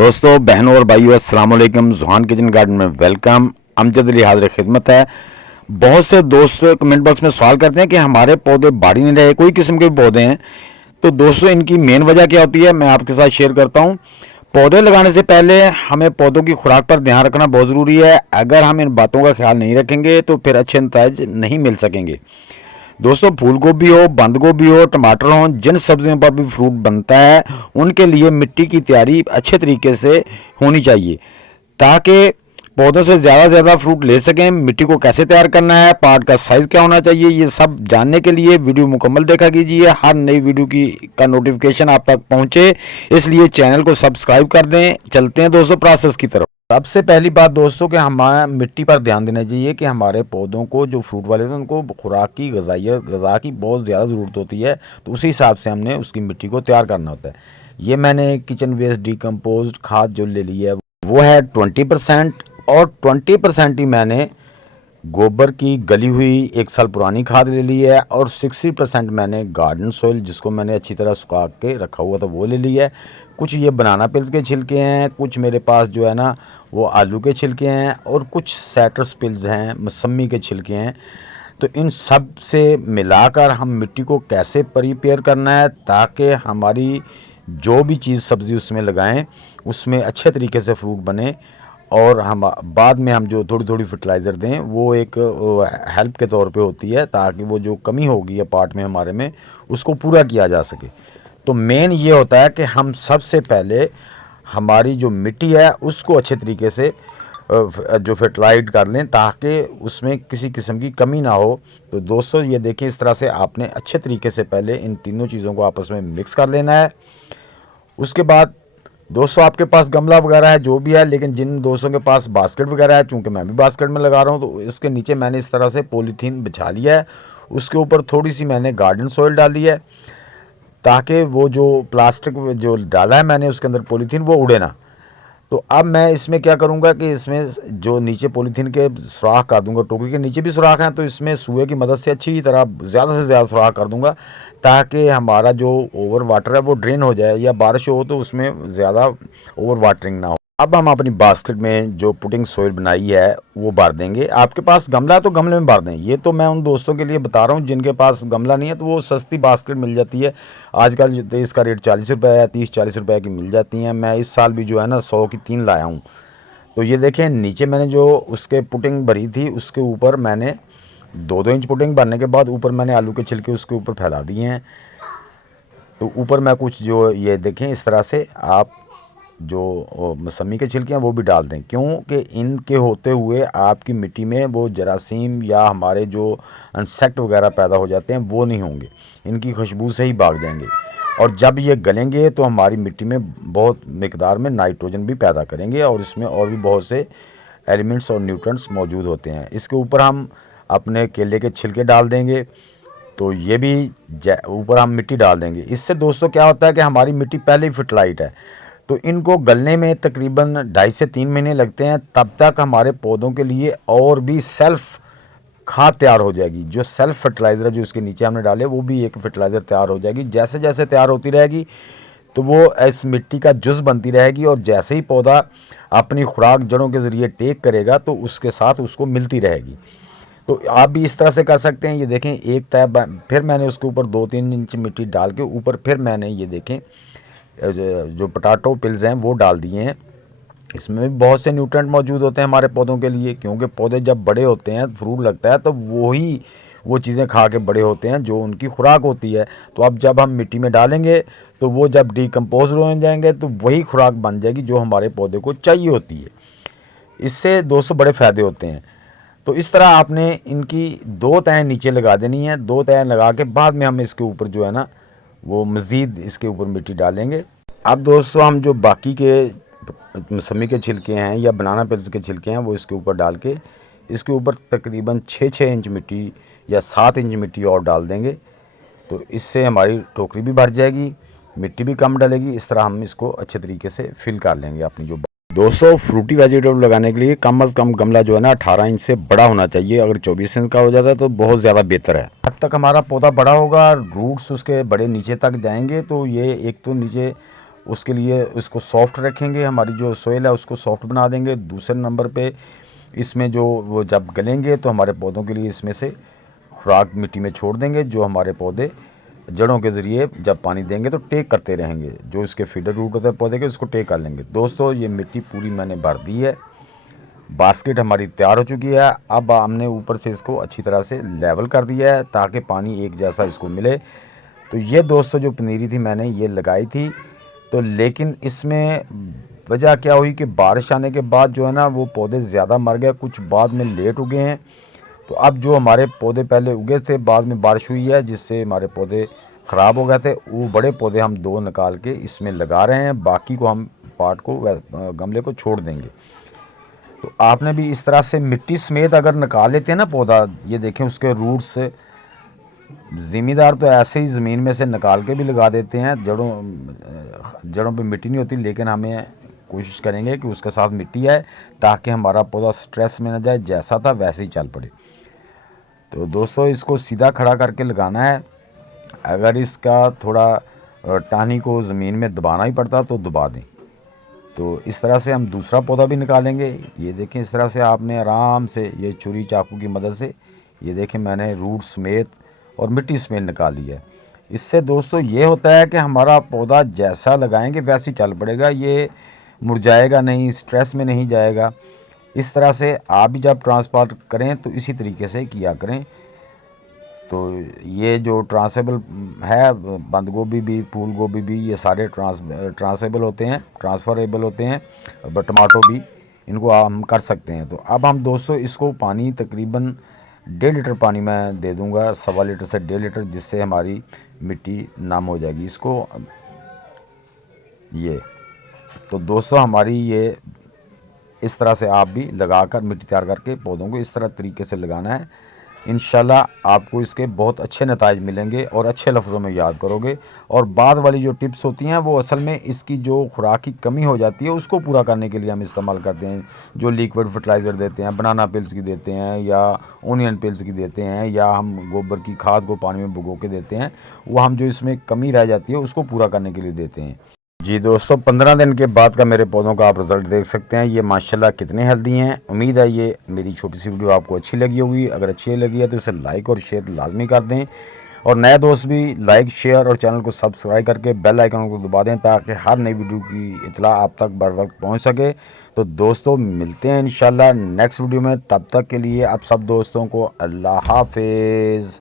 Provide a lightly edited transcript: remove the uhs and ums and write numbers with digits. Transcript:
दोस्तों, बहनों और भाइयों, अस्सलाम वालेकुम। ज़ुहान किचन गार्डन में वेलकम। अमजद अली हाज़िर खिदमत है। बहुत से दोस्त कमेंट बॉक्स में सवाल करते हैं कि हमारे पौधे बढ़ ही नहीं रहे, कोई किस्म के भी पौधे हैं। तो दोस्तों, इनकी मेन वजह क्या होती है मैं आपके साथ शेयर करता हूँ। पौधे लगाने से पहले हमें पौधों की खुराक पर ध्यान रखना बहुत ज़रूरी है। अगर हम इन बातों का ख्याल नहीं रखेंगे तो फिर अच्छे नतीजे नहीं मिल सकेंगे। दोस्तों, फूल गोभी हो, बंद गोभी हो, टमाटर हो, जिन सब्जियों पर भी फ्रूट बनता है उनके लिए मिट्टी की तैयारी अच्छे तरीके से होनी चाहिए ताकि पौधों से ज़्यादा फ्रूट ले सकें। मिट्टी को कैसे तैयार करना है, पार्ट का साइज़ क्या होना चाहिए, ये सब जानने के लिए वीडियो मुकम्मल देखा कीजिए। हर नई वीडियो का नोटिफिकेशन आप तक पहुंचे, इसलिए चैनल को सब्सक्राइब कर दें। चलते हैं दोस्तों प्रोसेस की तरफ। सबसे पहली बात दोस्तों कि हमारा मिट्टी पर ध्यान देना चाहिए कि हमारे पौधों को जो फ्रूट वाले हैं उनको खुराक की गज़ा की बहुत ज़्यादा ज़रूरत होती है। तो उसी हिसाब से हमने उसकी मिट्टी को तैयार करना होता है। ये मैंने किचन वेस्ट डिकम्पोज्ड खाद जो ले ली है वो है 20%, और 20% ही मैंने गोबर की गली हुई 1 साल पुरानी खाद ले ली है, और 60% मैंने गार्डन सॉइल जिसको मैंने अच्छी तरह सुखा के रखा हुआ था वो ले ली है। कुछ ये बनाना पिल्स के छिलके हैं, कुछ मेरे पास जो है ना वो आलू के छिलके हैं, और कुछ साइट्रस पिल्स हैं, मौसमी के छिलके हैं। तो इन सब से मिलाकर हम मिट्टी को कैसे प्रिपेयर करना है ताकि हमारी जो भी चीज़ सब्ज़ी उसमें लगाएं उसमें अच्छे तरीके से फ्रूट बने, और हम बाद में हम जो थोड़ी थोड़ी फर्टिलाइज़र दें वो एक हेल्प के तौर पे होती है ताकि वो जो कमी होगी या पार्ट में हमारे में उसको पूरा किया जा सके। तो मेन ये होता है कि हम सबसे पहले हमारी जो मिट्टी है उसको अच्छे तरीके से जो फर्टिलाइज कर लें ताकि उसमें किसी किस्म की कमी ना हो। तो दोस्तों, ये देखें, इस तरह से आपने अच्छे तरीके से पहले इन तीनों चीज़ों को आपस में मिक्स कर लेना है। उसके बाद दोस्तों, आपके पास गमला वगैरह है जो भी है, लेकिन जिन दोस्तों के पास बास्केट वगैरह है, चूँकि मैं भी बास्केट में लगा रहा हूँ, तो इसके नीचे मैंने इस तरह से पॉलीथीन बिछा लिया है। उसके ऊपर थोड़ी सी मैंने गार्डन सॉइल डाली है ताकि वो जो प्लास्टिक जो डाला है मैंने उसके अंदर पॉलीथीन वो उड़े ना। तो अब मैं इसमें क्या करूँगा कि इसमें जो नीचे पॉलीथीन के सुराख कर दूँगा, टोकरी के नीचे भी सुराख हैं, तो इसमें सुए की मदद से अच्छी तरह ज़्यादा से ज़्यादा सुराख कर दूँगा ताकि हमारा जो ओवर वाटर है वो ड्रेन हो जाए, या बारिश हो तो उसमें ज़्यादा ओवर वाटरिंग ना हो। अब हम अपनी बास्केट में जो पुटिंग सोइल बनाई है वो भर देंगे। आपके पास गमला है तो गमले में भर दें। ये तो मैं उन दोस्तों के लिए बता रहा हूँ जिनके पास गमला नहीं है, तो वो सस्ती बास्केट मिल जाती है आजकल। तो इसका रेट 40 रुपये है, 30-40 रुपये की मिल जाती हैं। मैं इस साल भी जो है ना 100 की 3 लाया हूँ। तो ये देखें, नीचे मैंने जो उसके पुटिंग भरी थी उसके ऊपर मैंने 2-2 इंच पुटिंग भरने के बाद ऊपर मैंने आलू के छिलके उसके ऊपर फैला दिए हैं। तो ऊपर मैं कुछ जो ये देखें इस तरह से आप जो मौसमी के छिलके हैं वो भी डाल दें, क्योंकि इनके होते हुए आपकी मिट्टी में वो जरासीम या हमारे जो इंसेक्ट वगैरह पैदा हो जाते हैं वो नहीं होंगे, इनकी खुशबू से ही भाग जाएंगे। और जब ये गलेंगे तो हमारी मिट्टी में बहुत मिकदार में नाइट्रोजन भी पैदा करेंगे, और इसमें और भी बहुत से एलिमेंट्स और न्यूट्रंट्स मौजूद होते हैं। इसके ऊपर हम अपने केले के छिलके डाल देंगे, तो ये भी ऊपर हम मिट्टी डाल देंगे। इससे दोस्तों क्या होता है कि हमारी मिट्टी पहले ही फर्टिलाइज्ड है, तो इनको गलने में तकरीबन 2.5 से 3 महीने लगते हैं। तब तक हमारे पौधों के लिए और भी सेल्फ खाद तैयार हो जाएगी। जो सेल्फ फर्टिलाइज़र है जो इसके नीचे हमने डाले वो भी एक फर्टिलाइज़र तैयार हो जाएगी। जैसे जैसे तैयार होती रहेगी तो वो इस मिट्टी का जुज़ बनती रहेगी, और जैसे ही पौधा अपनी खुराक जड़ों के ज़रिए टेक करेगा तो उसके साथ उसको मिलती रहेगी। तो आप भी इस तरह से कर सकते हैं। ये देखें, एक तय फिर मैंने उसके ऊपर 2-3 इंच मिट्टी डाल के ऊपर फिर मैंने ये देखें जो पोटैटो पिल्स हैं वो डाल दिए हैं। इसमें भी बहुत से न्यूट्रिएंट मौजूद होते हैं हमारे पौधों के लिए, क्योंकि पौधे जब बड़े होते हैं, फ्रूट लगता है, तो वो चीज़ें खा के बड़े होते हैं जो उनकी खुराक होती है। तो अब जब हम मिट्टी में डालेंगे तो वो जब डिकम्पोज हो जाएंगे तो वही खुराक बन जाएगी जो हमारे पौधे को चाहिए होती है। इससे 200 बड़े फ़ायदे होते हैं। तो इस तरह आपने इनकी 2 तहें नीचे लगा देनी है। 2 तहें लगा के बाद में हम इसके ऊपर जो है ना वो मज़ीद इसके ऊपर मिट्टी डालेंगे। अब दोस्तों, हम जो बाकी के मौसमी के छिलके हैं या बनाना पिल्स के छिलके हैं वो इसके ऊपर डाल के इसके ऊपर तकरीबन 6-6 इंच मिट्टी या 7 इंच मिट्टी और डाल देंगे। तो इससे हमारी टोकरी भी भर जाएगी, मिट्टी भी कम डलेगी। इस तरह हम इसको अच्छे तरीके से फिल कर लेंगे अपनी जो। दोस्तों, फ्रूटी वेजिटेबल लगाने के लिए कम से कम गमला जो है ना 18 इंच से बड़ा होना चाहिए। अगर 24 इंच का हो जाता है तो बहुत ज़्यादा बेहतर है। जब तक हमारा पौधा बड़ा होगा, रूट्स उसके बड़े नीचे तक जाएंगे, तो ये एक तो नीचे उसके लिए इसको सॉफ्ट रखेंगे, हमारी जो सोइल है उसको सॉफ्ट बना देंगे। दूसरे नंबर पे इसमें जो वो जब गलेंगे तो हमारे पौधों के लिए इसमें से खुराक मिट्टी में छोड़ देंगे, जो हमारे पौधे जड़ों के ज़रिए जब पानी देंगे तो टेक करते रहेंगे। जो इसके फीडर रूट होते हैं पौधे के, उसको टेक कर लेंगे। दोस्तों ये मिट्टी पूरी मैंने भर दी है, बास्केट हमारी तैयार हो चुकी है। अब हमने ऊपर से इसको अच्छी तरह से लेवल कर दिया है ताकि पानी एक जैसा इसको मिले। तो ये दोस्तों जो पनीरी थी मैंने ये लगाई थी, तो लेकिन इसमें वजह क्या हुई कि बारिश आने के बाद जो है ना वो पौधे ज़्यादा मर गए, कुछ बाद में लेट उगे हैं। तो अब जो हमारे पौधे पहले उगे थे बाद में बारिश हुई है जिससे हमारे पौधे ख़राब हो गए थे, वो बड़े पौधे हम 2 निकाल के इसमें लगा रहे हैं, बाकी को हम पार्ट को गमले को छोड़ देंगे। तो आपने भी इस तरह से मिट्टी समेत अगर निकाल लेते हैं ना पौधा, ये देखें उसके रूट्स, ज़िम्मेदार तो ऐसे ही ज़मीन में से निकाल के भी लगा देते हैं, जड़ों पे मिट्टी नहीं होती, लेकिन हमें कोशिश करेंगे कि उसके साथ मिट्टी आए ताकि हमारा पौधा स्ट्रेस में ना जाए, जैसा था वैसे ही चल पड़े। तो दोस्तों इसको सीधा खड़ा करके लगाना है। अगर इसका थोड़ा टहनी को ज़मीन में दबाना ही पड़ता तो दबा दें। तो इस तरह से हम दूसरा पौधा भी निकालेंगे। ये देखें इस तरह से आपने आराम से ये छुरी चाकू की मदद से ये देखें मैंने रूट समेत और मिट्टी समेत निकाल लिया है। इससे दोस्तों ये होता है कि हमारा पौधा जैसा लगाएंगे वैसे ही चल पड़ेगा, ये मुरझाएगा नहीं, स्ट्रेस में नहीं जाएगा। इस तरह से आप भी जब ट्रांसप्लांट करें तो इसी तरीके से किया करें। तो ये जो ट्रांसेबल है, बंद गोभी भी, फूल गोभी भी, ये सारे ट्रांसेबल होते हैं, ट्रांसफरेबल होते हैं। टमाटो भी इनको हम कर सकते हैं। तो अब हम दोस्तों इसको पानी तकरीबन 1.5 लीटर पानी मैं दे दूंगा, 1.25 लीटर से 1.5 लीटर, जिससे हमारी मिट्टी नम हो जाएगी। इसको ये तो दोस्तों हमारी ये इस तरह से आप भी लगाकर मिट्टी तैयार करके पौधों को इस तरह तरीके से लगाना है। इंशाल्लाह आपको इसके बहुत अच्छे नताइज मिलेंगे और अच्छे लफ्ज़ों में याद करोगे। और बाद वाली जो टिप्स होती हैं वो असल में इसकी जो खुराक की कमी हो जाती है उसको पूरा करने के लिए हम इस्तेमाल करते हैं। जो लिक्विड फर्टिलाइज़र देते हैं, बनाना पिल्स की देते हैं या ओनियन पिल्स की देते हैं, या हम गोबर की खाद को पानी में भिगो के देते हैं, वो हम जो इसमें कमी रह जाती है उसको पूरा करने के लिए देते हैं। जी दोस्तों 15 दिन के बाद का मेरे पौधों का आप रिज़ल्ट देख सकते हैं। ये माशाल्लाह कितने हेल्दी हैं। उम्मीद है ये मेरी छोटी सी वीडियो आपको अच्छी लगी होगी। अगर अच्छी लगी है तो इसे लाइक और शेयर लाजमी कर दें, और नए दोस्त भी लाइक, शेयर और चैनल को सब्सक्राइब करके बेल आइकन को दबा दें ताकि हर नई वीडियो की इतला आप तक बर वक्त पहुँच सके। तो दोस्तों मिलते हैं इंशाल्लाह नेक्स्ट वीडियो में, तब तक के लिए आप सब दोस्तों को अल्लाह हाफिज़।